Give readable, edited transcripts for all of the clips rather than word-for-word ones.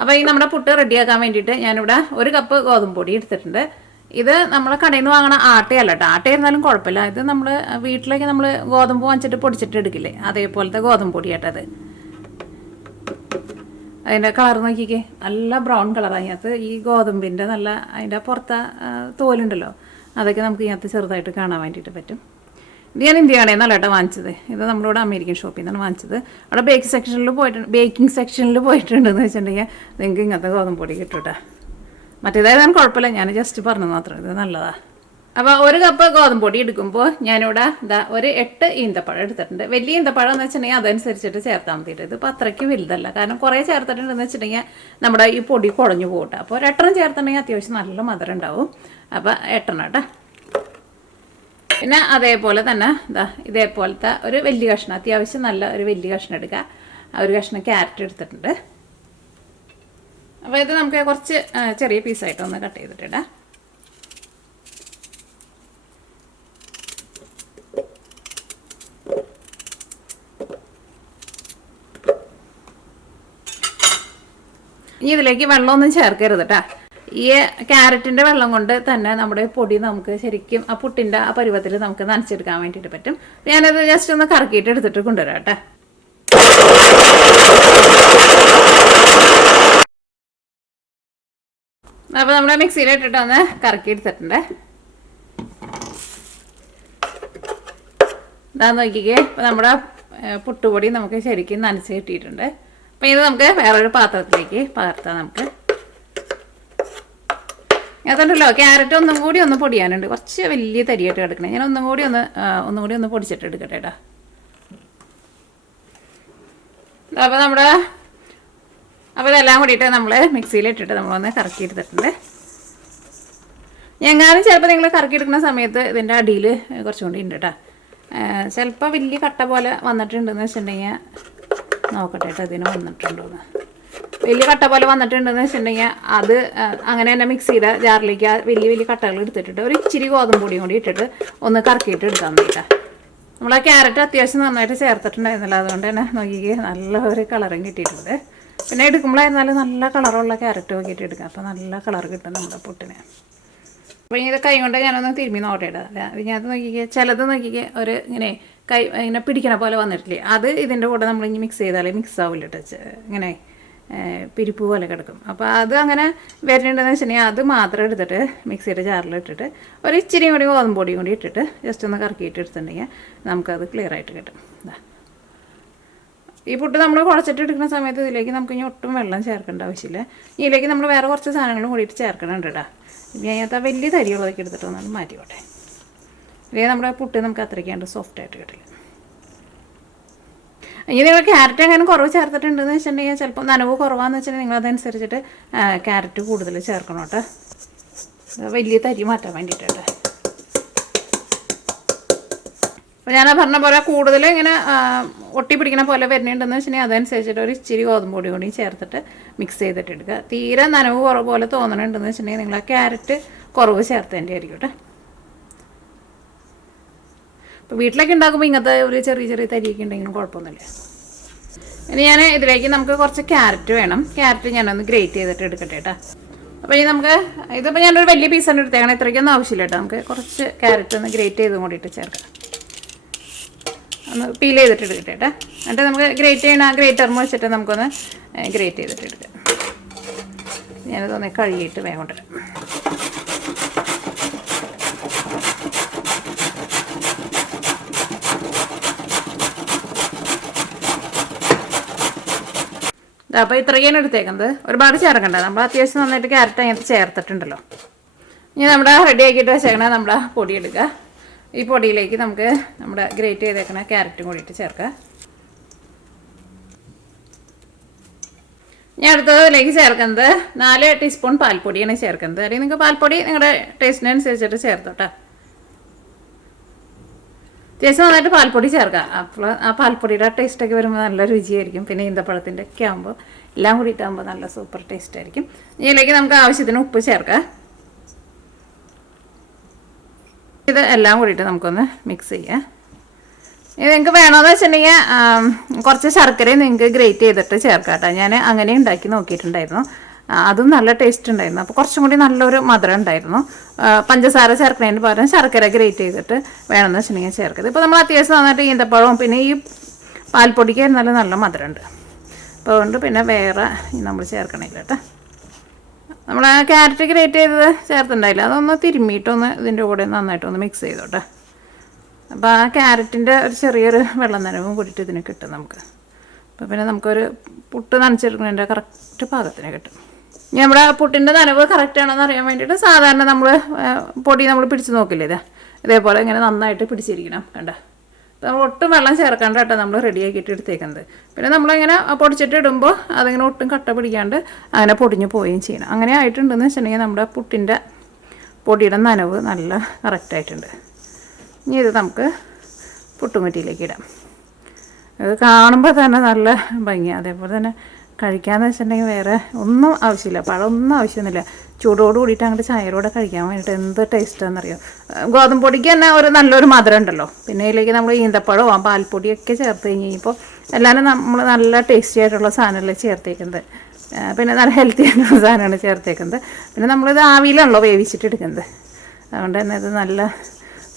അപ്പോൾ ഈ നമ്മുടെ പുട്ട് റെഡിയാക്കാൻ വേണ്ടിയിട്ട് ഞാനിവിടെ 1 കപ്പ് ഗോതമ്പ് പൊടി എടുത്തിട്ടുണ്ട്. ഇത് നമ്മൾ കടയിൽ നിന്ന് വാങ്ങണ ആട്ടയല്ല കേട്ടോ. ആട്ടയായിരുന്നാലും കുഴപ്പമില്ല. ഇത് നമ്മൾ വീട്ടിലേക്ക് നമ്മൾ ഗോതമ്പ് വാങ്ങിച്ചിട്ട് പൊടിച്ചിട്ട് എടുക്കില്ലേ, അതേപോലത്തെ ഗോതമ്പ് പൊടി കേട്ടത്. അതിൻ്റെ കളർ നോക്കിക്കേ, നല്ല ബ്രൗൺ കളറാണ് അതിനകത്ത്. ഈ ഗോതമ്പിൻ്റെ നല്ല അതിൻ്റെ പുറത്തെ തോലുണ്ടല്ലോ, അതൊക്കെ നമുക്ക് ഇതിനകത്ത് ചെറുതായിട്ട് കാണാൻ വേണ്ടിയിട്ട് പറ്റും. ഇത് ഞാൻ ഇന്ത്യയാണേ നല്ല കേട്ടോ വാങ്ങിച്ചത്. ഇത് നമ്മളിവിടെ അമേരിക്കൻ ഷോപ്പിൽ നിന്നാണ് വാങ്ങിച്ചത്. അവിടെ ബേക്കിംഗ് സെക്ഷനിൽ പോയിട്ടുണ്ടെന്ന് വെച്ചിട്ടുണ്ടെങ്കിൽ നിങ്ങൾക്ക് ഇങ്ങനത്തെ ഗോതമ്പ് പൊടി കിട്ടും കേട്ടോ. മറ്റേതായാലും കുഴപ്പമില്ല, ഞാൻ ജസ്റ്റ് പറഞ്ഞു മാത്രം. ഇത് നല്ലതാണ്. അപ്പോൾ 1 കപ്പ് ഗോതമ്പ് പൊടി എടുക്കുമ്പോൾ ഞാനിവിടെ ഒരു 8 ഈന്തപ്പഴം എടുത്തിട്ടുണ്ട്. വലിയ ഈന്തപ്പഴം എന്ന് വെച്ചിട്ടുണ്ടെങ്കിൽ അതനുസരിച്ചിട്ട് ചേർത്താൽ മതിയിട്ട്. ഇതിപ്പോൾ അത്രയ്ക്ക് വലുതല്ല, കാരണം കുറേ ചേർത്തിട്ടുണ്ടെന്ന് വെച്ചിട്ടുണ്ടെങ്കിൽ നമ്മുടെ ഈ പൊടി കുഴഞ്ഞു പോകട്ടെ. അപ്പോൾ 8 ചേർത്തിട്ടുണ്ടെങ്കിൽ അത്യാവശ്യം നല്ല മധുരം ഉണ്ടാവും. അപ്പോൾ 8 കേട്ടോ. പിന്നെ അതേപോലെ തന്നെ ഇതേപോലത്തെ ഒരു വലിയ കഷ്ണം, അത്യാവശ്യം നല്ല ഒരു വലിയ കഷ്ണം എടുക്കുക. ഒരു കഷ്ണം ക്യാരറ്റ് എടുത്തിട്ടുണ്ട്. അപ്പോൾ ഇത് നമുക്ക് കുറച്ച് ചെറിയ പീസായിട്ടൊന്ന് കട്ട് ചെയ്തിട്ടിടാം. ഇനി ഇതിലേക്ക് വെള്ളമൊന്നും ചേർക്കരുത് കേട്ടോ. ഈ ക്യാരറ്റിൻ്റെ വെള്ളം കൊണ്ട് തന്നെ നമ്മുടെ പൊടി നമുക്ക് ശരിക്കും ആ പുട്ടിൻ്റെ ആ പരുവത്തിൽ നമുക്ക് നനച്ചെടുക്കാൻ വേണ്ടിയിട്ട് പറ്റും. ഞാനത് ജസ്റ്റ് ഒന്ന് കറക്കിയിട്ട് എടുത്തിട്ട് കൊണ്ടുവരാം കേട്ടോ. അപ്പോൾ നമ്മുടെ മിക്സിയിലിട്ടിട്ട് ഒന്ന് കറക്കി എടുത്തിട്ടുണ്ട്. ഇതാ നോക്കിക്കേ, ഇപ്പോൾ നമ്മുടെ പുട്ടുപൊടി നമുക്ക് ശരിക്കും നനച്ച് കിട്ടിയിട്ടുണ്ട്. അപ്പോൾ ഇത് നമുക്ക് വേറൊരു പാത്രത്തിലേക്ക് പകർത്താം. നമുക്ക് അതുണ്ടല്ലോ ക്യാരറ്റ് ഒന്നും കൂടി ഒന്ന് പൊടിയാനുണ്ട്, കുറച്ച് വലിയ തരിയായിട്ട് കിടക്കണേ. ഞാൻ ഒന്നും കൂടി ഒന്ന് പൊടിച്ചിട്ട് എടുക്കട്ടെ കേട്ടോ. അപ്പോൾ ഇതെല്ലാം കൂടിയിട്ട് നമ്മൾ മിക്സിയിലിട്ടിട്ട് നമ്മളൊന്ന് കറക്കി എടുത്തിട്ടുണ്ട്. എങ്ങാനും ചിലപ്പോൾ നിങ്ങൾ കറക്കി എടുക്കുന്ന സമയത്ത് ഇതിൻ്റെ അടിയിൽ കുറച്ചും കൂടി ഉണ്ട് കേട്ടോ. ചിലപ്പോൾ വലിയ കട്ട പോലെ വന്നിട്ടുണ്ടെന്ന് വെച്ചിട്ടുണ്ടെങ്കിൽ നോക്കട്ടെ കേട്ടോ, ഇതിന് വന്നിട്ടുണ്ടോയെന്ന്. വലിയ കട്ട പോലെ വന്നിട്ടുണ്ടെന്ന് വെച്ചിട്ടുണ്ടെങ്കിൽ അത് അങ്ങനെ തന്നെ മിക്സിയുടെ ജാറിലേക്ക് വലിയ കട്ടകൾ എടുത്തിട്ടിട്ട് ഒരു ഇച്ചിരി ഗോതമ്പ് പൊടിയും കൂടി ഇട്ടിട്ട് ഒന്ന് കറക്കിയിട്ട് എടുക്കാൻ വേണ്ടിയിട്ടാ. നമ്മൾ ആ ക്യാരറ്റ് അത്യാവശ്യം നന്നായിട്ട് ചേർത്തിട്ടുണ്ടായിരുന്നില്ല, അതുകൊണ്ട് തന്നെ നോക്കിക്ക് നല്ല ഒരു കളറും കിട്ടിയിട്ടുണ്ട്. പിന്നെ എടുക്കുമ്പോഴായിരുന്നാലും നല്ല കളറുള്ള ക്യാരറ്റ് നോക്കിയിട്ട് എടുക്കാം. അപ്പോൾ നല്ല കളർ കിട്ടും നമ്മുടെ പുട്ടിന്. അപ്പോൾ ഇത് കൈ കൊണ്ട് ഞാനൊന്ന് തിരുമ്മി നോട്ടയിടാം. ഇതിനകത്ത് നോക്കിക്കുക, ചിലത് നോക്കിക്കുക ഒരു ഇങ്ങനെ പിടിക്കണ പോലെ വന്നിട്ടില്ലേ, അത് ഇതിൻ്റെ കൂടെ നമ്മളിങ്ങനെ മിക്സ് ചെയ്താലേ മിക്സ് ആവില്ല ടച്ച്, ഇങ്ങനെ പിരിപ്പ് പോലെ കിടക്കും. അപ്പോൾ അത് അങ്ങനെ വരുന്നുണ്ടെന്ന് വെച്ചിട്ടുണ്ടെങ്കിൽ അത് മാത്രം എടുത്തിട്ട് മിക്സിയുടെ ജാറിലിട്ടിട്ട് ഒരു ഇച്ചിരി കൂടി ഗോതമ്പ് പൊടിയും കൂടി ഇട്ടിട്ട് ജസ്റ്റ് ഒന്ന് കറക്കിയിട്ട് എടുത്തിട്ടുണ്ടെങ്കിൽ നമുക്കത് ക്ലിയർ ആയിട്ട് കിട്ടും. ഈ പുട്ട് നമ്മൾ കുഴച്ചിട്ട് എടുക്കുന്ന സമയത്ത് ഇതിലേക്ക് നമുക്ക് ഇനി ഒട്ടും വെള്ളം ചേർക്കേണ്ട ആവശ്യമില്ല. ഇതിലേക്ക് നമ്മൾ വേറെ കുറച്ച് സാധനങ്ങളും കൂടിയിട്ട് ചേർക്കണുണ്ട് കേട്ടോ. ഇനി അതിനകത്ത് വലിയ തരിയുള്ളതൊക്കെ എടുത്തിട്ട് ഒന്നാണ് മാറ്റിക്കോട്ടെ. ഇല്ലെങ്കിൽ നമ്മുടെ പുട്ട് നമുക്ക് അത്രയ്ക്കാണ്ട് സോഫ്റ്റായിട്ട് കിട്ടില്ല. ഇനി നിങ്ങൾ ക്യാരറ്റ് അങ്ങനെ കുറവ് ചേർത്തിട്ടുണ്ടെന്ന് വെച്ചിട്ടുണ്ടെങ്കിൽ ചിലപ്പോൾ നനവ് കുറവാന്ന് വെച്ചിട്ടുണ്ടെങ്കിൽ നിങ്ങൾ അതനുസരിച്ചിട്ട് ക്യാരറ്റ് കൂടുതൽ ചേർക്കണം കേട്ടോ. വലിയ തരി മാറ്റാൻ വേണ്ടിയിട്ടുണ്ട്. അപ്പോൾ ഞാൻ പറഞ്ഞ പോലെ കൂടുതൽ ഇങ്ങനെ ഒട്ടി പിടിക്കണ പോലെ വരുന്നുണ്ടെന്ന് വെച്ചിട്ടുണ്ടെങ്കിൽ അതനുസരിച്ചിട്ട് ഒരു ഇച്ചിരി ഗോതമ്പ് പൊടി കൂടി ചേർത്തിട്ട് മിക്സ് ചെയ്തിട്ട് എടുക്കുക. തീരെ നനവ് കുറവ് പോലെ തോന്നണുണ്ടെന്ന് വെച്ചിട്ടുണ്ടെങ്കിൽ നിങ്ങൾ ആ ക്യാരറ്റ് കുറവ് ചേർത്തതിൻ്റെ ആയിരിക്കും കേട്ടോ. ഇപ്പോൾ വീട്ടിലൊക്കെ ഉണ്ടാക്കുമ്പോൾ ഇങ്ങനത്തെ ഒരു ചെറിയ തരിയൊക്കെ ഉണ്ടെങ്കിലും കുഴപ്പമൊന്നുമില്ല. ഇനി ഞാൻ ഇതിലേക്ക് നമുക്ക് കുറച്ച് ക്യാരറ്റ് വേണം. ക്യാരറ്റ് ഞാനൊന്ന് ഗ്രേറ്റ് ചെയ്തിട്ട് എടുക്കട്ടെ കേട്ടോ. അപ്പോൾ ഇനി നമുക്ക് ഇതിപ്പോൾ ഞാനൊരു വലിയ പീസാണ് എടുത്തേക്കണം, ഇത്രയ്ക്കൊന്നും ആവശ്യമില്ല കേട്ടോ. നമുക്ക് കുറച്ച് ക്യാരറ്റ് ഒന്ന് ഗ്രേറ്റ് ചെയ്തും കൂടിയിട്ട് ചേർക്കാം. ഒന്ന് പീൽ ചെയ്തിട്ട് എടുക്കട്ടെ കേട്ടോ. എന്നിട്ട് നമുക്ക് ഗ്രേറ്റ് ചെയ്യണ ഗ്രേറ്റർമ വെച്ചിട്ട് നമുക്കൊന്ന് ഗ്രേറ്റ് ചെയ്തിട്ട് എടുക്കാം. ഞാനതൊന്ന് കഴുകിയിട്ട് വേഗം കൊണ്ടുവരാം. അപ്പോൾ ഇത്രയാണ് എടുത്തേക്കുന്നത്. ഒരുപാട് ചേർക്കണ്ട, നമ്മൾ അത്യാവശ്യം നന്നായിട്ട് ക്യാരറ്റ് അതിനകത്ത് ചേർത്തിട്ടുണ്ടല്ലോ. ഇനി നമ്മുടെ റെഡി ആക്കിയിട്ട് വെച്ചേക്കണ നമ്മുടെ പൊടി എടുക്കുക. ഈ പൊടിയിലേക്ക് നമുക്ക് നമ്മുടെ ഗ്രേറ്റ് ചെയ്തേക്കണ ക്യാരറ്റും കൂടിയിട്ട് ചേർക്കുക. ഞാൻ അടുത്തതിലേക്ക് ചേർക്കുന്നത് 4 ടീസ്പൂൺ പാൽപ്പൊടിയാണ് ചേർക്കുന്നത്. അല്ലെങ്കിൽ നിങ്ങൾക്ക് പാൽപ്പൊടി നിങ്ങളുടെ ടേസ്റ്റിനനുസരിച്ചിട്ട് ചേർത്തോട്ടോ. അത്യാവശ്യം നന്നായിട്ട് പാൽപ്പൊടി ചേർക്കുക. അപ്പോൾ ആ പാൽപ്പൊടിയുടെ ടേസ്റ്റൊക്കെ വരുമ്പോൾ നല്ല രുചിയായിരിക്കും. പിന്നെ ഈന്തപ്പഴത്തിൻ്റെ ഒക്കെ ആകുമ്പോൾ എല്ലാം കൂടിയിട്ടാകുമ്പോൾ നല്ല സൂപ്പർ ടേസ്റ്റ് ആയിരിക്കും. ഇതിലേക്ക് നമുക്ക് ആവശ്യത്തിന് ഉപ്പ് ചേർക്കാം. ഇത് എല്ലാം കൂടിയിട്ട് നമുക്കൊന്ന് മിക്സ് ചെയ്യാം. ഇത് നിങ്ങൾക്ക് വേണമെന്ന് വെച്ചിട്ടുണ്ടെങ്കിൽ കുറച്ച് ശർക്കരയും നിങ്ങൾക്ക് ഗ്രേറ്റ് ചെയ്തിട്ട് ചേർക്കാം കേട്ടോ. ഞാൻ അങ്ങനെ ഉണ്ടാക്കി നോക്കിയിട്ടുണ്ടായിരുന്നു. അതും നല്ല ടേസ്റ്റ് ഉണ്ടായിരുന്നു. അപ്പോൾ കുറച്ചും കൂടി നല്ലൊരു മധുരം ഉണ്ടായിരുന്നു. പഞ്ചസാര ചേർക്കുന്നതിന് പകരം ശർക്കര ഗ്രേറ്റ് ചെയ്തിട്ട് വേണമെന്ന് വെച്ചിട്ടുണ്ടെങ്കിൽ ചേർക്കരുത്. ഇപ്പോൾ നമ്മൾ അത്യാവശ്യം നന്നായിട്ട് ഈന്തപ്പഴവും പിന്നെ ഈ പാൽപ്പൊടിക്ക് നല്ല മധുരമുണ്ട്. അപ്പോൾ അതുകൊണ്ട് പിന്നെ വേറെ നമ്മൾ ചേർക്കണില്ല കേട്ടോ. നമ്മൾ ക്യാരറ്റ് ഗ്രേറ്റ് ചെയ്തത് ചേർത്തുണ്ടായില്ല, അതൊന്ന് തിരുമ്മിയിട്ടൊന്ന് ഇതിൻ്റെ കൂടെ നന്നായിട്ടൊന്ന് മിക്സ് ചെയ്തോട്ടെ. അപ്പോൾ ആ ക്യാരറ്റിൻ്റെ ഒരു ചെറിയൊരു വെള്ളം നനവും കൂടിയിട്ട് ഇതിന് കിട്ടും നമുക്ക്. അപ്പോൾ പിന്നെ നമുക്കൊരു പുട്ട് നനച്ചെടുക്കുന്നതിൻ്റെ കറക്റ്റ് പാകത്തിന് കിട്ടും. ഇനി നമ്മുടെ പുട്ടിൻ്റെ നനവ് കറക്റ്റ് ആണോ എന്ന് അറിയാൻ വേണ്ടിയിട്ട് സാധാരണ നമ്മൾ പൊടി നമ്മൾ പിടിച്ച് നോക്കില്ലേ, ഇതേപോലെ ഇങ്ങനെ നന്നായിട്ട് പിടിച്ചിരിക്കണം കണ്ട. അപ്പോൾ നമ്മൾ ഒട്ടും വെള്ളം ചേർക്കാണ്ട് കേട്ടോ നമ്മൾ റെഡിയാക്കിയിട്ട് എടുത്തേക്കുന്നത്. പിന്നെ നമ്മളിങ്ങനെ പൊടിച്ചിട്ട് ഇടുമ്പോൾ അതിങ്ങനെ ഒട്ടും കട്ട പിടിക്കാണ്ട് അങ്ങനെ പൊടിഞ്ഞു പോവുകയും ചെയ്യണം. അങ്ങനെ ആയിട്ടുണ്ടെന്ന് വെച്ചിട്ടുണ്ടെങ്കിൽ നമ്മുടെ പുട്ടിൻ്റെ പൊടിയുടെ നനവ് നല്ല കറക്റ്റായിട്ടുണ്ട്. ഇനി ഇത് നമുക്ക് പുട്ടുംകുറ്റിയിലേക്ക് ഇടാം. ഇത് കാണുമ്പോൾ തന്നെ നല്ല ഭംഗിയാണ്. അതേപോലെ തന്നെ കഴിക്കാമെന്ന് വെച്ചിട്ടുണ്ടെങ്കിൽ വേറെ ഒന്നും ആവശ്യമില്ല, പഴമൊന്നും ആവശ്യമൊന്നുമില്ല. ചൂടോട് കൂടിയിട്ട് അങ്ങോട്ട് ചായയോടെ കഴിക്കാൻ വേണ്ടിയിട്ട് എന്ത് ടേസ്റ്റാണെന്നറിയോ. ഗോതമ്പ് പൊടിക്ക് തന്നെ ഒരു നല്ലൊരു മധുരം ഉണ്ടല്ലോ. പിന്നെ ഇതിലേക്ക് നമ്മൾ ഈന്തപ്പഴവും പാൽപ്പൊടിയൊക്കെ ചേർത്ത് കഴിഞ്ഞപ്പോൾ എല്ലാവരും നമ്മൾ നല്ല ടേസ്റ്റി ആയിട്ടുള്ള സാധനമല്ലേ ചേർത്തേക്കുന്നത്. പിന്നെ നല്ല ഹെൽത്തി ആയിട്ടുള്ള സാധനമാണ് ചേർത്തേക്കുന്നത്. പിന്നെ നമ്മളിത് ആവിയിലാണല്ലോ വേവിച്ചിട്ട് എടുക്കുന്നത്. അതുകൊണ്ട് തന്നെ ഇത് നല്ല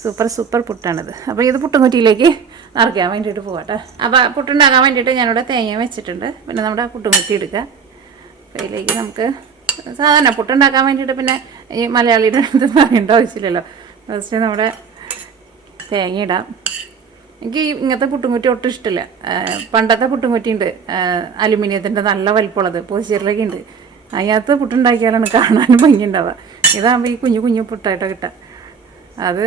സൂപ്പർ പുട്ടാണിത്. അപ്പോൾ ഇത് പുട്ടുംകുറ്റിയിലേക്ക് നിറയ്ക്കാൻ വേണ്ടിയിട്ട് പോകട്ടെ. അപ്പോൾ പുട്ടുണ്ടാക്കാൻ വേണ്ടിയിട്ട് ഞാനിവിടെ തേങ്ങ വെച്ചിട്ടുണ്ട്. പിന്നെ നമ്മുടെ പുട്ടുംകുറ്റി എടുക്കുക. അപ്പോൾ ഇതിലേക്ക് നമുക്ക് സാധാരണ പുട്ടുണ്ടാക്കാൻ വേണ്ടിയിട്ട് പിന്നെ ഈ മലയാളിയുടെ അടുത്ത് പറയേണ്ട ആവശ്യമില്ലല്ലോ. ഫസ്റ്റ് നമ്മുടെ തേങ്ങ ഇടാം. എനിക്ക് ഇങ്ങനത്തെ പുട്ടുംകുറ്റി ഒട്ടും ഇഷ്ടമില്ല. പണ്ടത്തെ പുട്ടുംകുറ്റി ഉണ്ട്, അലുമിനിയത്തിൻ്റെ നല്ല വലിപ്പമുള്ളത്, പോശ്ശേരിലൊക്കെ ഉണ്ട്. അതിനകത്ത് പുട്ടുണ്ടാക്കിയാലാണ് കാണാനും ഭംഗി ഉണ്ടാവുക. ഇതാകുമ്പോൾ ഈ കുഞ്ഞു പുട്ടായിട്ടൊക്കെ കിട്ടുക. അത്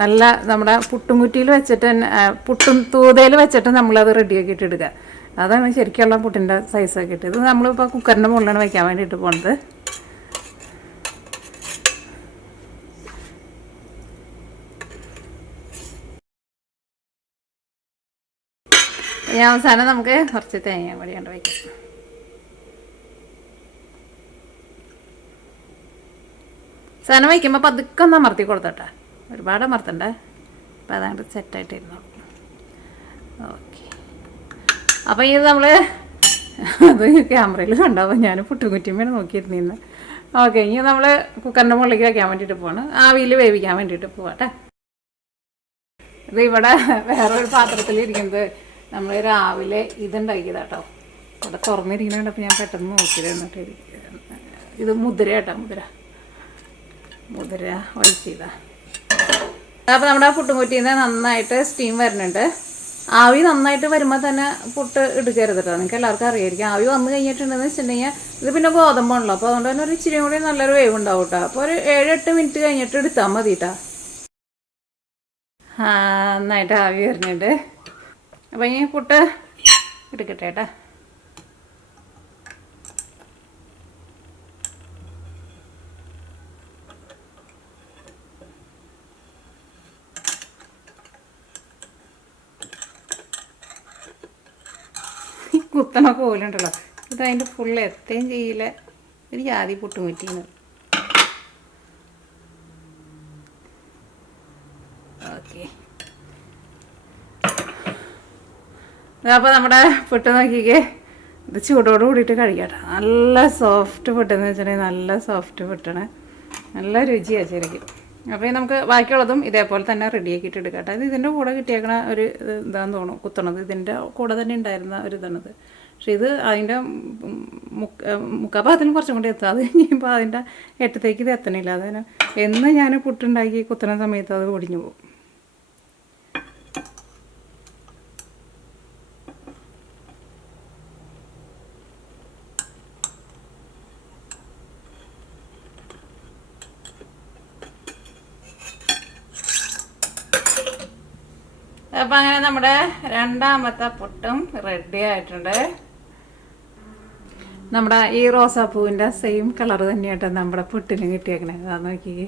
നല്ല നമ്മുടെ പുട്ടുംകുറ്റിയിൽ വെച്ചിട്ട് തന്നെ പുട്ടും തൂതയിൽ വെച്ചിട്ട് നമ്മളത് റെഡിയാക്കിയിട്ട് ഇടുക. അതാണ് ശരിക്കുള്ള പുട്ടിൻ്റെ സൈസൊക്കെ ഇട്ട്. ഇത് നമ്മളിപ്പോൾ കുക്കറിൻ്റെ മുകളിലാണ് വയ്ക്കാൻ വേണ്ടിയിട്ട് പോകുന്നത്. ഇനി അവസാനം നമുക്ക് കുറച്ച് തേങ്ങ കൂടി കൊണ്ട് വയ്ക്കാം. സാധനം വയ്ക്കുമ്പോൾ പതുക്കെ ഒന്ന് അമർത്തി കൊടുത്തോട്ടെ, ഒരുപാട് അമർത്തണ്ടേ. അപ്പോൾ അതങ്ങോട്ട് സെറ്റായിട്ടിരുന്നു. ഓക്കെ. അപ്പോൾ ഇത് നമ്മൾ അത് ക്യാമറയിൽ കണ്ടാവും, ഞാൻ പുട്ടുംകുറ്റിമ്മേനെ നോക്കിയിരുന്നിന്ന്. ഓക്കെ, ഇനി നമ്മൾ കുക്കറിൻ്റെ മുകളിലേക്ക് വയ്ക്കാൻ വേണ്ടിയിട്ട് പോവാണ്. ആവിയിൽ വേവിക്കാൻ വേണ്ടിയിട്ട് പോവാട്ടെ. ഇത് ഇവിടെ വേറൊരു പാത്രത്തിലിരിക്കുന്നത് നമ്മൾ രാവിലെ ഇതുണ്ടാക്കിയതാട്ടോ. ഇവിടെ തുറന്നിരിക്കുന്നുണ്ട്. അപ്പോൾ ഞാൻ പെട്ടെന്ന് നോക്കിയത്. എന്നിട്ട് ഇത് മുതിര കേട്ടോ, മുതിര ഒഴിച്ചതാ. അപ്പോൾ നമ്മുടെ പുട്ടുംകുറ്റിയിൽ നിന്ന് നന്നായിട്ട് സ്റ്റീം വരുന്നുണ്ട്. ആവി നന്നായിട്ട് വരുമ്പോൾ തന്നെ പുട്ട് എടുക്കരുത് കേട്ടോ. നിങ്ങൾക്ക് എല്ലാവർക്കും അറിയായിരിക്കും. ആവി വന്നു കഴിഞ്ഞിട്ടുണ്ടെന്ന് വെച്ചിട്ടുണ്ടെങ്കിൽ ഇത് പിന്നെ ഗോതമ്പാണല്ലോ. അപ്പോൾ അതുകൊണ്ട് തന്നെ ഒരു ഇച്ചിരി കൂടി നല്ലൊരു വേവ് ഉണ്ടാവും കേട്ടോ. അപ്പോൾ ഒരു 7-8 മിനിറ്റ് കഴിഞ്ഞിട്ട് എടുത്താൽ മതി കേട്ടോ. നന്നായിട്ട് ആവി വരുന്നുണ്ട്. അപ്പോൾ ഈ പുട്ട് എടുക്കട്ടെ കേട്ടോ. കുത്തണ കോലുണ്ടല്ലോ, ഇത് അതിൻ്റെ ഫുള്ള് എത്തുകയും ചെയ്യില്ല. ഒരു ജാതി പുട്ടുംകുറ്റിന്ന്. ഓക്കെ. അപ്പോൾ നമ്മുടെ പുട്ട് നോക്കിക്കേ, ഇത് ചൂടോട് കൂടിയിട്ട് കഴിക്കട്ടെ. നല്ല സോഫ്റ്റ് പുട്ടെന്ന് വെച്ചിട്ടുണ്ടെങ്കിൽ നല്ല സോഫ്റ്റ് പുട്ടാണ്, നല്ല രുചിയാണ് ശരിക്കും. അപ്പോൾ നമുക്ക് ബാക്കിയുള്ളതും ഇതേപോലെ തന്നെ റെഡിയാക്കിയിട്ട് എടുക്കട്ടെ. ഇത് ഇതിൻ്റെ കൂടെ കിട്ടിയേക്കണ ഒരു ഇതാന്ന് തോന്നുന്നു, കുത്തണത് ഇതിൻ്റെ കൂടെ തന്നെ ഉണ്ടായിരുന്ന ഒരു ഇതാണത്. പക്ഷേ ഇത് അതിൻ്റെ മുക്കാഭാഗത്തിനും കുറച്ചും കൂടി എത്തുക. അത് കഴിഞ്ഞപ്പോൾ അതിൻ്റെ എട്ടത്തേക്ക് ഇത് എത്തണില്ല. അതിന് എന്ന് ഞാൻ പുട്ടുണ്ടാക്കി കുത്തുന്ന സമയത്ത് അത് ഒടിഞ്ഞു പോകും. അപ്പം അങ്ങനെ നമ്മുടെ രണ്ടാമത്തെ പുട്ടും റെഡി ആയിട്ടുണ്ട്. നമ്മുടെ ഈ റോസാപ്പൂവിൻ്റെ സെയിം കളർ തന്നെയായിട്ട് നമ്മുടെ പുട്ടിന് കിട്ടിയേക്കണേ. അതാ നോക്കിയേ,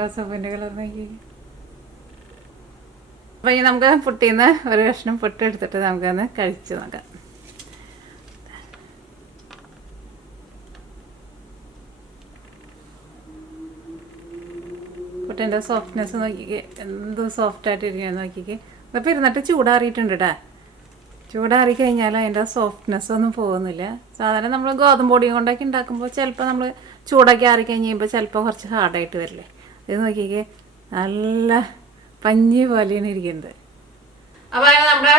റോസാപ്പൂവിൻ്റെ കളർ നോക്കി. അപ്പം ഇനി നമുക്ക് പുട്ടിൽ നിന്ന് ഒരു കഷ്ണം പുട്ട് എടുത്തിട്ട് നമുക്കൊന്ന് കഴിച്ച് നോക്കാം. എൻ്റെ സോഫ്റ്റ്നെസ് നോക്കിക്കേ, എന്ത് സോഫ്റ്റായിട്ടിരിക്കുകയെന്ന് നോക്കിക്കേ. ഇപ്പം ഇരുന്നിട്ട് ചൂടാറിയിട്ടുണ്ട് കേട്ടാ. ചൂടാറി കഴിഞ്ഞാൽ അതിൻ്റെ സോഫ്റ്റ്നെസ് ഒന്നും പോകുന്നില്ല. സാധാരണ നമ്മൾ ഗോതമ്പ് പൊടി കൊണ്ടൊക്കെ ഉണ്ടാക്കുമ്പോൾ ചിലപ്പോൾ നമ്മൾ ചൂടാക്കി ആറിക്കഴിഞ്ഞ് കഴിയുമ്പോൾ ചിലപ്പോൾ കുറച്ച് ഹാർഡായിട്ട് വരില്ലേ. ഇത് നോക്കിക്കേ, നല്ല പഞ്ഞി പോലെയാണ് ഇരിക്കുന്നത്. അപ്പോൾ അങ്ങനെ നമ്മുടെ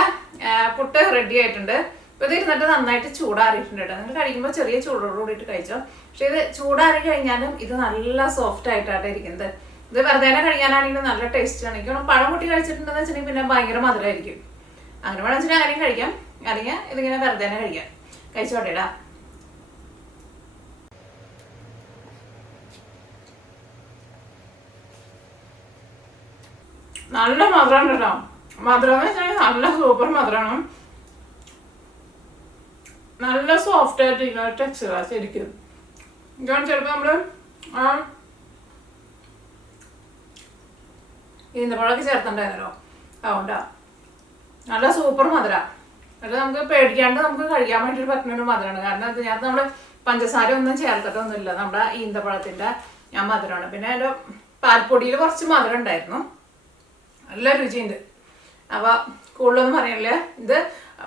പുട്ട് റെഡി ആയിട്ടുണ്ട്. അപ്പോൾ ഇത് ഇരുന്നിട്ട് നന്നായിട്ട് ചൂടാറിയിട്ടുണ്ട് കേട്ടോ. നിങ്ങൾ കഴിക്കുമ്പോൾ ചെറിയ ചൂടോട് കൂടിയിട്ട് കഴിച്ചോ. പക്ഷേ ഇത് ചൂടാറി കഴിഞ്ഞാലും ഇത് നല്ല സോഫ്റ്റ് ആയിട്ടാണ് ഇരിക്കുന്നത്. ഇത് വെറുതെ കഴിക്കാനാണെങ്കിലും നല്ല ടേസ്റ്റ് ആണ്. എനിക്ക് പഴം കൂട്ടി കഴിച്ചിട്ടുണ്ടെന്ന് വെച്ചിട്ടുണ്ടെങ്കിൽ പിന്നെ ഭയങ്കര മധുരമായിരിക്കും. അങ്ങനെ വേണം വെച്ചിട്ട് അങ്ങനെയും കഴിക്കാം, അല്ലെങ്കിൽ ഇതിങ്ങനെ വെറുതെ തന്നെ കഴിക്കാം. കഴിച്ചോട്ടേടാ. നല്ല മധുരം കേട്ടോ. മധുരം എന്ന് വെച്ചാൽ നല്ല സൂപ്പർ മധുരമാണ്. നല്ല സോഫ്റ്റ് ആയിട്ടിരിക്കുന്ന ടെക്സ്ചറാ ശരിക്കും. കാരണം ചിലപ്പോൾ നമ്മള് ഈന്തപ്പഴമൊക്കെ ചേർത്തിട്ടുണ്ടായിരുന്നല്ലോ, അതുകൊണ്ടാ നല്ല സൂപ്പർ മധുര. അത് നമുക്ക് പേടിക്കാണ്ട് നമുക്ക് കഴിക്കാൻ വേണ്ടിയിട്ട് പറ്റുന്ന ഒരു മധുരമാണ്. കാരണം ഇതിനകത്ത് നമ്മൾ പഞ്ചസാര ഒന്നും ചേർത്തിട്ടൊന്നുമില്ല. നമ്മുടെ ഈന്തപ്പഴത്തിന്റെ മധുരമാണ്. പിന്നെ അതിൻ്റെ പാൽപ്പൊടിയിൽ കുറച്ച് മധുരം ഉണ്ടായിരുന്നു. നല്ല രുചിയുണ്ട്. അപ്പൊ കൂടുതലൊന്നും പറയണില്ല. ഇത്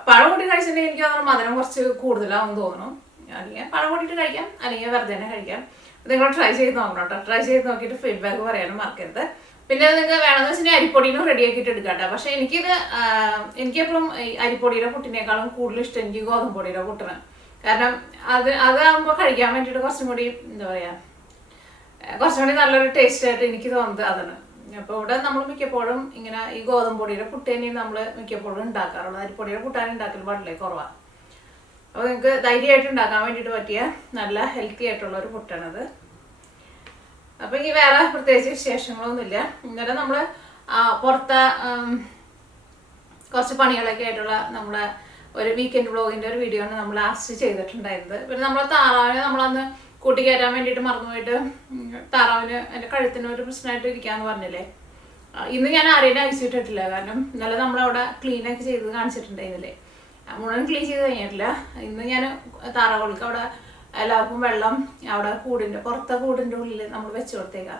പഴം കൂട്ടി കഴിച്ചിട്ടുണ്ടെങ്കിൽ എനിക്ക് തോന്നുന്നു മധുരം കുറച്ച് കൂടുതലാണെന്ന് തോന്നുന്നു. അല്ലെങ്കിൽ പഴം കൂട്ടിയിട്ട് കഴിക്കാം, അല്ലെങ്കിൽ വെറുതെ തന്നെ കഴിക്കാം. നിങ്ങൾ ട്രൈ ചെയ്ത് നോക്കണം കേട്ടോ. ട്രൈ ചെയ്ത് നോക്കിയിട്ട് ഫീഡ്ബാക്ക് പറയാനും മറക്കരുത്. പിന്നെ നിങ്ങൾക്ക് വേണമെന്ന് വെച്ചിട്ടുണ്ടെങ്കിൽ അരിപ്പൊടിനും റെഡി ആക്കിയിട്ട് എടുക്കാം കേട്ടോ. പക്ഷെ എനിക്കെപ്പോഴും അരിപ്പൊടിയുടെ പുട്ടിനേക്കാളും കൂടുതൽ ഇഷ്ടം എനിക്ക് ഗോതമ്പൊടിയുടെ പുട്ടാണ്. കാരണം അതാകുമ്പോൾ കഴിക്കാൻ വേണ്ടിയിട്ട് കുറച്ചും കൂടി എന്താ പറയുക, കുറച്ചും കൂടി നല്ലൊരു ടേസ്റ്റ് ആയിട്ട് എനിക്ക് തോന്നുന്നത് അതാണ്. അപ്പോൾ ഇവിടെ നമ്മൾ മിക്കപ്പോഴും ഇങ്ങനെ ഈ ഗോതമ്പൊടിയുടെ പുട്ട് തന്നെയാണ് നമ്മൾ മിക്കപ്പോഴും ഉണ്ടാക്കാറുള്ളത്. അരിപ്പൊടിയുടെ പുട്ടാൻ ഉണ്ടാക്കൽ പാടില്ലേ, കുറവാണ്. അപ്പോൾ നിങ്ങൾക്ക് ധൈര്യമായിട്ട് ഉണ്ടാക്കാൻ വേണ്ടിയിട്ട് പറ്റിയ നല്ല ഹെൽത്തി ആയിട്ടുള്ള ഒരു പുട്ടാണത്. അപ്പം ഇനി വേറെ പ്രത്യേകിച്ച് വിശേഷങ്ങളൊന്നുമില്ല. ഇന്നലെ നമ്മൾ പുറത്തെ കുറച്ച് പണികളൊക്കെ ആയിട്ടുള്ള നമ്മുടെ ഒരു വീക്കെൻഡ് വ്ളോഗിൻ്റെ ഒരു വീഡിയോ ആണ് നമ്മൾ ലാസ്റ്റ് ചെയ്തിട്ടുണ്ടായിരുന്നത്. പിന്നെ നമ്മളെ താറാവിനെ നമ്മളന്ന് കൂട്ടി കയറ്റാൻ വേണ്ടിയിട്ട് മറന്നുപോയിട്ട് താറാവിന് എൻ്റെ കഴുത്തിന് ഒരു പ്രശ്നമായിട്ട് ഇരിക്കാന്ന് പറഞ്ഞില്ലേ. ഇന്ന് ഞാൻ ആരെയും അയച്ചിട്ടിട്ടില്ല. കാരണം ഇന്നലെ നമ്മളവിടെ ക്ലീനൊക്കെ ചെയ്ത് കാണിച്ചിട്ടുണ്ടായിരുന്നില്ലേ. മുഴുവൻ ക്ലീൻ ചെയ്ത് കഴിഞ്ഞിട്ടില്ല. ഇന്ന് ഞാൻ താറാവുകൾക്ക് അവിടെ എല്ലാവർക്കും വെള്ളം അവിടെ പുറത്തെ കൂടിൻ്റെ ഉള്ളിൽ നമ്മൾ വെച്ച് കൊടുത്തേക്കാം.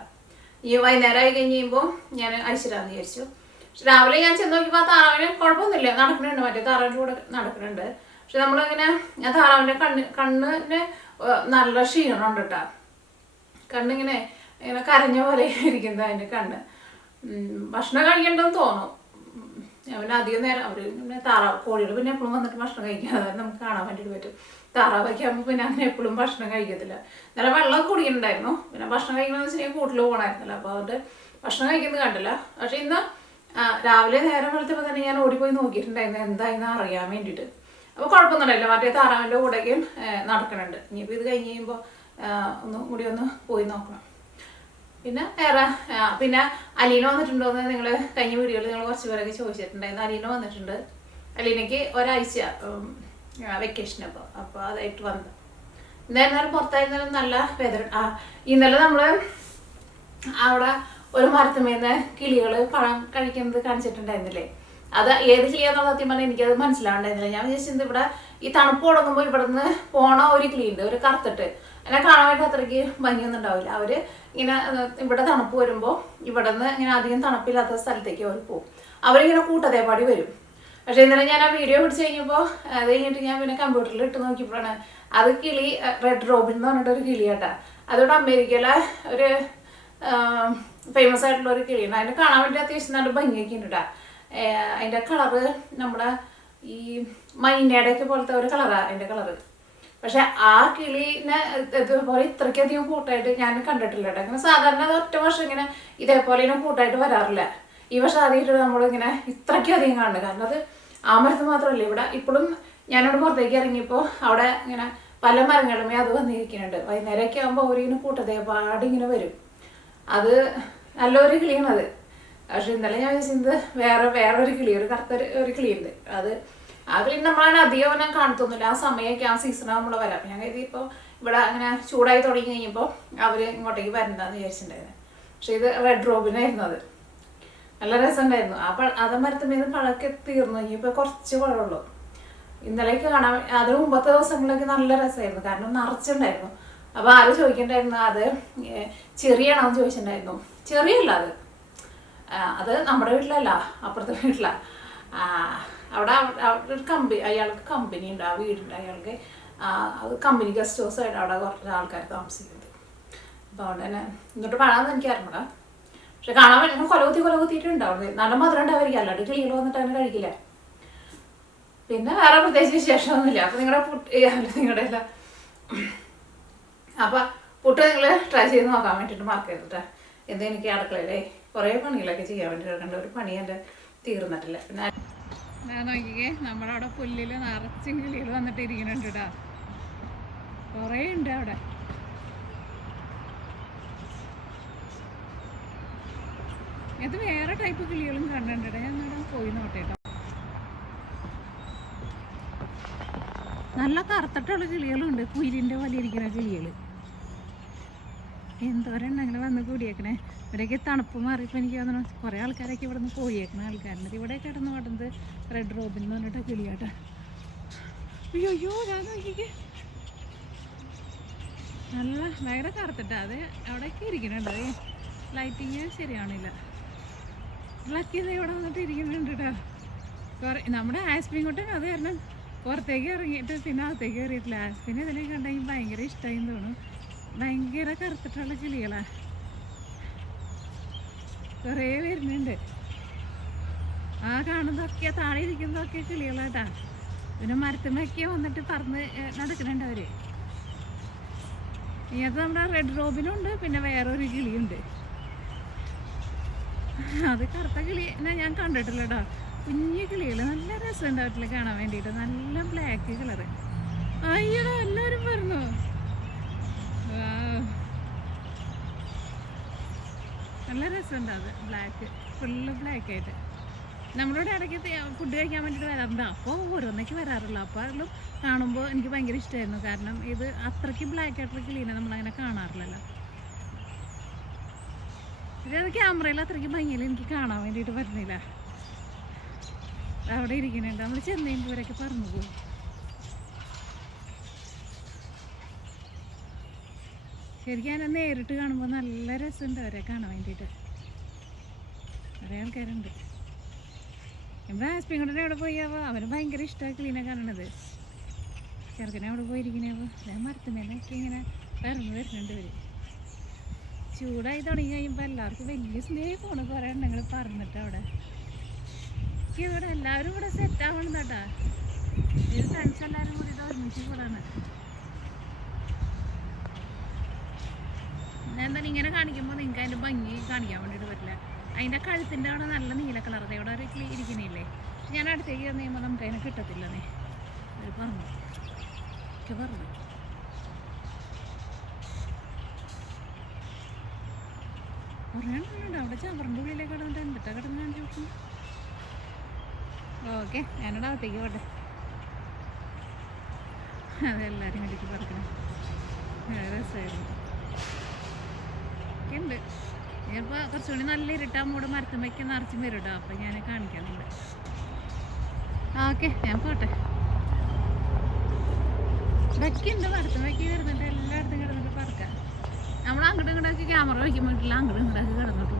ഈ വൈകുന്നേരം ആയി കഴിഞ്ഞ് കഴിയുമ്പോൾ ഞാൻ അയച്ചിടാന്ന് വിചാരിച്ചു. പക്ഷെ രാവിലെ ഞാൻ ചെന്ന് നോക്കിയപ്പോൾ ആ താറാവിന് കുഴപ്പമൊന്നുമില്ല, നടക്കുന്നുണ്ട്. മറ്റേ താറാവിൻ്റെ കൂടെ നടക്കുന്നുണ്ട്. പക്ഷെ നമ്മളിങ്ങനെ ആ താറാവിൻ്റെ കണ്ണിന് നല്ല ക്ഷീണമുണ്ട് കേട്ടോ. കണ്ണിങ്ങനെ ഇങ്ങനെ കരഞ്ഞ പോലെ ഇരിക്കുന്നത് അതിൻ്റെ കണ്ണ്. ഭക്ഷണം കഴിക്കണ്ടെന്ന് തോന്നും. അവന് അധികം നേരം അവർ പിന്നെ കോഴികൾ പിന്നെ എപ്പോഴും വന്നിട്ട് ഭക്ഷണം കഴിക്കാതെ നമുക്ക് കാണാൻ വേണ്ടിയിട്ട് പറ്റും. താറാവൊക്കെ ആകുമ്പോൾ പിന്നെ അങ്ങനെ എപ്പോഴും ഭക്ഷണം കഴിക്കത്തില്ല. നല്ല വെള്ളമൊക്കെ കുടിക്കുന്നുണ്ടായിരുന്നു. പിന്നെ ഭക്ഷണം കഴിക്കണമെന്ന് വെച്ചിട്ടുണ്ടെങ്കിൽ കൂട്ടിൽ പോകണമായിരുന്നല്ലോ. അപ്പോൾ അതുകൊണ്ട് ഭക്ഷണം കഴിക്കുന്നത് കണ്ടില്ല. പക്ഷെ ഇന്ന് രാവിലെ നേരം വെളുത്തപ്പോൾ തന്നെ ഞാൻ ഓടിപ്പോയി നോക്കിയിട്ടുണ്ടായിരുന്നു എന്തായെന്ന് അറിയാൻ വേണ്ടിയിട്ട്. അപ്പോൾ കുഴപ്പമൊന്നുമില്ല. മറ്റേ താറാവിൻ്റെ കൂടെയൊക്കെ നടക്കണുണ്ട്. ഇനിയിപ്പോൾ ഇത് കഴിഞ്ഞ് കഴിയുമ്പോൾ ഒന്ന് പോയി നോക്കണം. പിന്നെ വേറെ പിന്നെ അലീന വന്നിട്ടുണ്ടോയെന്ന് നിങ്ങൾ കഴിഞ്ഞ വീഡിയോയിൽ നിങ്ങൾ കുറച്ച് പേരൊക്കെ ചോദിച്ചിട്ടുണ്ടായിരുന്നു. അലീന വന്നിട്ടുണ്ട്. അലീനയ്ക്ക് ഒരാഴ്ച വെക്കേഷൻ അപ്പോൾ അതായിട്ട് വന്നത്. ഇന്നായിരുന്നാലും പുറത്തായിരുന്നാലും നല്ല വെതർ. ഇന്നലെ നമ്മൾ അവിടെ ഒരു മരത്തുമേന്ന് കിളികൾ പഴം കഴിക്കുന്നത് കാണിച്ചിട്ടുണ്ടായിരുന്നില്ലേ. അത് ഏത് കിളിയാന്നുള്ള സത്യം പറഞ്ഞാൽ എനിക്കത് മനസ്സിലാവുണ്ടായിരുന്നില്ല. ഞാൻ വിചാരിച്ചത് ഇവിടെ ഈ തണുപ്പ് തുടങ്ങുമ്പോൾ ഇവിടെ നിന്ന് പോണ ഒരു കിളിയുണ്ട്, ഒരു കറുത്തിട്ട്. എന്നെ കാണാൻ വേണ്ടി അത്രയ്ക്ക് ഭംഗിയൊന്നും ഉണ്ടാവില്ല. അവർ ഇങ്ങനെ ഇവിടെ തണുപ്പ് വരുമ്പോൾ ഇവിടെ നിന്ന് ഇങ്ങനെ അധികം തണുപ്പില്ലാത്ത സ്ഥലത്തേക്ക് അവർ പോകും. അവരിങ്ങനെ കൂട്ടതേപാടി വരും. പക്ഷേ ഇന്നലെ ഞാൻ ആ വീഡിയോ പിടിച്ച് കഴിഞ്ഞപ്പോൾ അത് കഴിഞ്ഞിട്ട് ഞാൻ പിന്നെ കമ്പ്യൂട്ടറിൽ ഇട്ട് നോക്കിയപ്പോഴാണ് അത് കിളി റെഡ് റോബിൻ എന്ന് പറഞ്ഞിട്ടൊരു കിളിയാട്ടാ. അതുകൊണ്ട് അമേരിക്കയിലെ ഒരു ഫേമസ് ആയിട്ടുള്ള ഒരു കിളിയാണ്. അതിന് കാണാൻ വേണ്ടി അത്യാവശ്യം നല്ല ഭംഗിയൊക്കെ ഉണ്ട് കേട്ടോ. അതിൻ്റെ കളറ് നമ്മുടെ ഈ മൈനയുടെയൊക്കെ പോലത്തെ ഒരു കളറാണ് അതിൻ്റെ കളറ്. പക്ഷെ ആ കിളിനെ ഇതുപോലെ ഇത്രയ്ക്കധികം കൂട്ടായിട്ട് ഞാൻ കണ്ടിട്ടില്ല കേട്ടോ. അങ്ങനെ സാധാരണ അത് ഒറ്റ വർഷം ഇങ്ങനെ ഇതേപോലെ ഇങ്ങനെ കൂട്ടായിട്ട് വരാറില്ല. ഈ വർഷം ആദ്യമായിട്ട് നമ്മളിങ്ങനെ ഇത്രയ്ക്കധികം കാണുന്നത്. കാരണം അത് ആ മരത്ത് മാത്രമല്ല, ഇവിടെ ഇപ്പോഴും ഞാനിവിടെ പുറത്തേക്ക് ഇറങ്ങിയപ്പോൾ അവിടെ ഇങ്ങനെ പല മരങ്ങളുമേ അത് വന്നിരിക്കുന്നുണ്ട്. വൈകുന്നേരമൊക്കെ ആകുമ്പോൾ അവരിങ്ങനെ കൂട്ടതേപാട് ഇങ്ങനെ വരും. അത് നല്ലൊരു കിളിയാണത്. പക്ഷെ ഇന്നലെ ഞാൻ വിചാരിച്ചത് വേറൊരു കിളി, ഒരു കറുത്ത ഒരു കിളിയുണ്ട്. അത് ആ കിളി നമ്മളങ്ങനെ അധികം അവനെ കാണത്തൊന്നുമില്ല. ആ സമയമൊക്കെ ആ സീസണാകുമ്പോൾ വരാം. ഞാൻ കരുതി ഇപ്പോൾ ഇവിടെ അങ്ങനെ ചൂടായി തുടങ്ങി കഴിഞ്ഞപ്പോൾ അവർ ഇങ്ങോട്ടേക്ക് വരണ്ടെന്ന് വിചാരിച്ചിട്ടുണ്ടായിരുന്നു. പക്ഷെ ഇത് റെഡ് റോബിനായിരുന്നു. അത് നല്ല രസമുണ്ടായിരുന്നു. അത് മരത്തുമേന്ന് പഴമൊക്കെ തീർന്നു. ഇനിയിപ്പോൾ കുറച്ച് പഴമുള്ളൂ. ഇന്നലേക്ക് കാണാൻ അതിന് മുമ്പത്തെ ദിവസങ്ങളിലൊക്കെ നല്ല രസമായിരുന്നു. കാരണം നിറച്ചുണ്ടായിരുന്നു. അപ്പോൾ ആരും ചോദിക്കണ്ടായിരുന്നു അത് ചെറിയാണോന്ന് ചോദിച്ചിട്ടുണ്ടായിരുന്നു. ചെറിയല്ല അത്. അത് നമ്മുടെ വീട്ടിലല്ല, അപ്പുറത്തെ വീട്ടിലാണ്. അവിടെ ഒരു അയാൾക്ക് കമ്പനി ഉണ്ട്, ആ വീടുണ്ട് അയാൾക്ക്. അത് കമ്പനി ഗസ്റ്റ് ഹൗസ് ആയിട്ട് അവിടെ കുറച്ച് ആൾക്കാർ താമസിക്കുന്നത്. അപ്പോൾ അവിടെ തന്നെ ഇങ്ങോട്ട് കാണാമെന്ന് എനിക്ക് അറിഞ്ഞൂടാ. പക്ഷെ കാണാൻ പറ്റുന്ന കൊലകുത്തിയിട്ടുണ്ടാവും. നല്ല മധുരം ഉണ്ടാവായിരിക്കും, അല്ലാണ്ട് കിളികൾ വന്നിട്ട് അങ്ങനെ കഴിക്കില്ല. പിന്നെ വേറെ പ്രത്യേകിച്ച് വിശേഷമൊന്നുമില്ല. അപ്പോൾ നിങ്ങളുടെ എല്ലാം അപ്പം പുട്ട് നിങ്ങൾ ട്രൈ ചെയ്ത് നോക്കാൻ വേണ്ടിയിട്ട് മറക്കരുത്. എന്താ എനിക്ക് അടുക്കളയിലേ കുറേ പണികളൊക്കെ ചെയ്യാൻ വേണ്ടി എടുക്കേണ്ട, ഒരു പണി എൻ്റെ തീർന്നിട്ടില്ല. പിന്നെ ഞാൻ നോക്കിക്കേ, നമ്മളവിടെ പുല്ലിൽ നിറച്ചും കിളികൾ വന്നിട്ട് ഇരിക്കുന്നുണ്ട് കേട്ടോ. കുറേ ഉണ്ട് അവിടെ. ഇത് വേറെ ടൈപ്പ് കിളികളും കണ്ടിട്ടുണ്ട്. ഞാൻ ഇവിടെ പോയി നോട്ടേട്ടോ. നല്ല കറുത്തിട്ടുള്ള കിളികളുണ്ട്, കുയിലിൻ്റെ പോലെ ഇരിക്കുന്ന കിളികൾ. എന്തോരെണ്ണം അങ്ങനെ വന്ന് കൂടിയേക്കണേ. ഇവിടേക്ക് തണുപ്പ് മാറിയപ്പോൾ എനിക്ക് തോന്നുന്നു കുറേ ആൾക്കാരൊക്കെ ഇവിടെ നിന്ന് പോയേക്കണ ആൾക്കാരുണ്ട്. ഇവിടെ കിടന്ന് പാടുന്നത് റെഡ് റോബിൻ എന്ന് പറഞ്ഞിട്ട് കിളിയാട്ടാ. അയ്യോ ഞാൻ നോക്കിക്കേ, നല്ല ഭയങ്കര കറുത്തിട്ടാ. അത് അവിടെയൊക്കെ ഇരിക്കുന്നുണ്ട്. അത് ലൈറ്റിങ് ശരിയാണില്ല. ലക്കിയത് ഇവിടെ വന്നിട്ട് ഇരിക്കുന്നുണ്ട് കേട്ടോ. കുറേ നമ്മുടെ ആസ്പിൻ കുട്ടൻ അത് കാരണം പുറത്തേക്ക് ഇറങ്ങിയിട്ട് പിന്നെ അകത്തേക്ക് കയറിയിട്ടില്ല. ആസ്പിന് ഇതിനെ കണ്ടെങ്കിൽ ഭയങ്കര ഇഷ്ടമായി തോന്നും. ഭയങ്കര കറുത്തിട്ടുള്ള കിളികളാ, കുറേ വരുന്നുണ്ട്. ആ കാണുന്നതൊക്കെ താഴെ ഇരിക്കുന്നതൊക്കെ കിളികളാട്ടാ. പിന്നെ മരത്തുമ്മയൊക്കെ വന്നിട്ട് പറന്ന് നടക്കുന്നുണ്ട് അവര്. ഇങ്ങനത്തെ നമ്മുടെ റെഡ് റോബിനുണ്ട്, പിന്നെ വേറൊരു കിളിയുണ്ട്. അത് കറുത്ത കിളി ഞാൻ കണ്ടിട്ടില്ല കേട്ടോ. കുഞ്ഞു കിളികൾ നല്ല രസമുണ്ടായിട്ടില്ല കാണാൻ വേണ്ടിയിട്ട്. നല്ല ബ്ലാക്ക് കളറ്. അയ്യോ എല്ലാവരും പറഞ്ഞു നല്ല രസമുണ്ട്. അത് ബ്ലാക്ക്, ഫുള്ള് ബ്ലാക്ക് ആയിട്ട്. നമ്മളിവിടെ ഇടയ്ക്ക് ഫുഡ് കഴിക്കാൻ വേണ്ടിയിട്ട് വരാറുണ്ട്. അപ്പോൾ ഓരോന്നേക്ക് വരാറില്ല. അപ്പോൾ അതിലും കാണുമ്പോൾ എനിക്ക് ഭയങ്കര ഇഷ്ടമായിരുന്നു. കാരണം ഇത് അത്രയ്ക്ക് ബ്ലാക്ക് ആയിട്ടുള്ള കിളീനെ നമ്മളങ്ങനെ കാണാറില്ലല്ലോ. ഇത് ക്യാമറയിൽ അത്രയ്ക്ക് ഭംഗിയിൽ എനിക്ക് കാണാൻ വേണ്ടിയിട്ട് പറ്റുന്നില്ല. അവിടെ ഇരിക്കുന്നുണ്ട്. നമ്മൾ ചെന്നൈമ്പോൾ ഇവരൊക്കെ പറഞ്ഞു പോകും. ശരിക്കും ഞാൻ നേരിട്ട് കാണുമ്പോൾ നല്ല രസമുണ്ട് അവരെ കാണാൻ വേണ്ടിയിട്ട്. കുറേ ആൾക്കാരുണ്ട്. നമ്മുടെ ആസ്പിങ്ങോട്ടനെ അവിടെ പോയാവോ, അവന് ഭയങ്കര ഇഷ്ടമാണ് ക്ലീനെ കാണണത്. ചെറുക്കനെ അവിടെ പോയിരിക്കണേവോ. ഞാൻ മരത്തുമേലൊക്കെ ഇങ്ങനെ ഇറങ്ങി വരുന്നുണ്ട് ഇവർ. ചൂടായി തുടങ്ങി കഴിയുമ്പോൾ എല്ലാവർക്കും വലിയ സ്നേഹമാണ്. കുറേ എണ്ണങ്ങൾ പറഞ്ഞിട്ട് അവിടെ ഇവിടെ എല്ലാവരും ഇവിടെ സെറ്റ് ആവണം കേട്ടാ. ഇത് ഫ്രണ്ട്സ് എല്ലാവരും കൂടി ഇത് ഒരുമിച്ച് കൂടാണ്. എന്തായാലും ഇങ്ങനെ കാണിക്കുമ്പോൾ നിങ്ങൾക്ക് അതിൻ്റെ ഭംഗി കാണിക്കാൻ വേണ്ടിയിട്ട് പറ്റില്ല. അതിൻ്റെ കഴുത്തിൻ്റെ അവിടെ നല്ല നീല കളർ ഇവിടെ ഒരു ഇരിക്കണില്ലേ. പക്ഷെ ഞാൻ അടുത്തേക്ക് വന്നു കഴിയുമ്പോൾ നമുക്ക് അതിനെ കിട്ടത്തില്ലെന്നേ അവർ പറഞ്ഞു. ഒക്കെ പറഞ്ഞു കുറേ എണ്ണമുണ്ട് അവിടെ. ചവറിൻ്റെ ഉള്ളിലേക്ക് കിടന്നിട്ട് എന്തിട്ടാ കിടന്ന് കാണിച്ചു കൊടുക്കുന്നു. ഓക്കെ, ഞാനിവിടെ അകത്തേക്ക് പോട്ടെ. അതെല്ലാവരും കണ്ടിട്ട് പറക്കണം. രസമായിരുന്നു ഉണ്ട്. ചിലപ്പോൾ കുറച്ചുകൂടി നല്ല ഇരുട്ടാകുമ്പോൾ മരത്തുമ്മയ്ക്ക് നിറച്ചും വരും കേട്ടോ. അപ്പം ഞാൻ കാണിക്കാനുണ്ട്. ഓക്കെ, ഞാൻ പോട്ടെ. ഇതൊക്കെയുണ്ട് മരത്തുമ്മയ്ക്ക് വരുന്നുണ്ട്. എല്ലായിടത്തും കിടന്നിട്ട് പറക്കാം. നമ്മൾ അങ്ങോട്ടും ഇങ്ങോട്ടൊക്കെ ക്യാമറ വയ്ക്കുമ്പോഴേക്കില്ല അങ്ങോട്ടും ഇങ്ങോട്ടൊക്കെ കിടന്നിട്ട്